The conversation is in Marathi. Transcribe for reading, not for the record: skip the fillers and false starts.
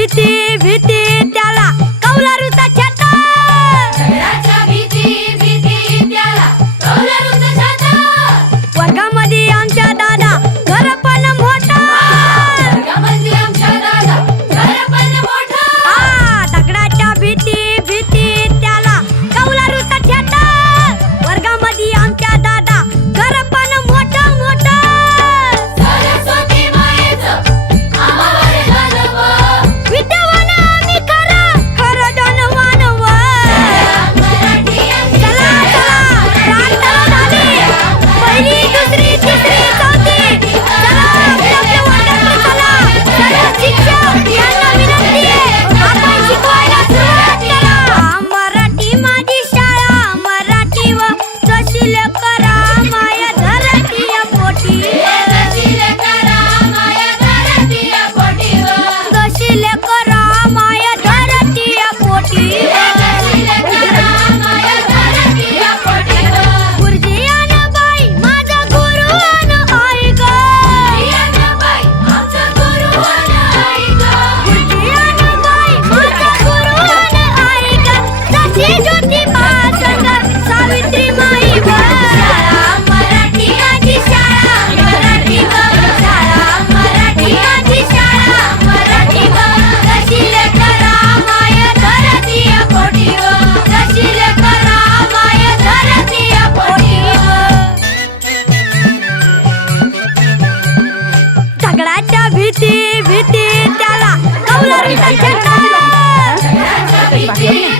भीती भीती त्याला कौलारूचा छाता. दगडाच्या भीती भीती त्याला कौलारूचा छाता. वर्गामध्ये आमच्या दादा घर पण मोठा. वर्गामध्ये आमच्या दादा घर पण मोठा. दगडाच्या भीती भीती त्याला कौलारूचा छाता. वर्गामध्ये आमच्या दादा घर पण मोठं मोठं. सरस्वती मायेचं आम्हाला घालवं. विद्यावान आम्ही खरं खरं धनवान व. मराठी चला चला प्रार्थना झाली. पहिली दुसरी तिसरी चौथी. चला आपल्या वर्गाकडे चला. सर्व शिक्षक यांना विनंती आहे, आपण शिकवायला सुरुवात करा. मराठी माझी शाळा, मराठी व जशी लेकरा माया धरती पोटी. जशी लेकरा माया धरतीया पोटीवर. जशी लेकरा माया धरती पोटी. जशी लेकरा माया धरतीया पोटीवर. गुरुजी अन बाई माझा गुरु अन आई ग. बाई आमचा गुरु अन आई गं. गुरुजी अन बाई माझा गुरु अन आई ग. जशी ज्योतिबा संग सावित्री माई ग. शाळा मराठी माझी शाळा मराठी गं. शाळा मराठी माझी शाळा मराठी गं. जशी लेकरा माया धरतीया पोटीवर. जशी लेकरा माया धरतीया पोटीवर. दगडाच्या भीती भीती त्याला कौलारूचा छाता. दगडाच्या भीती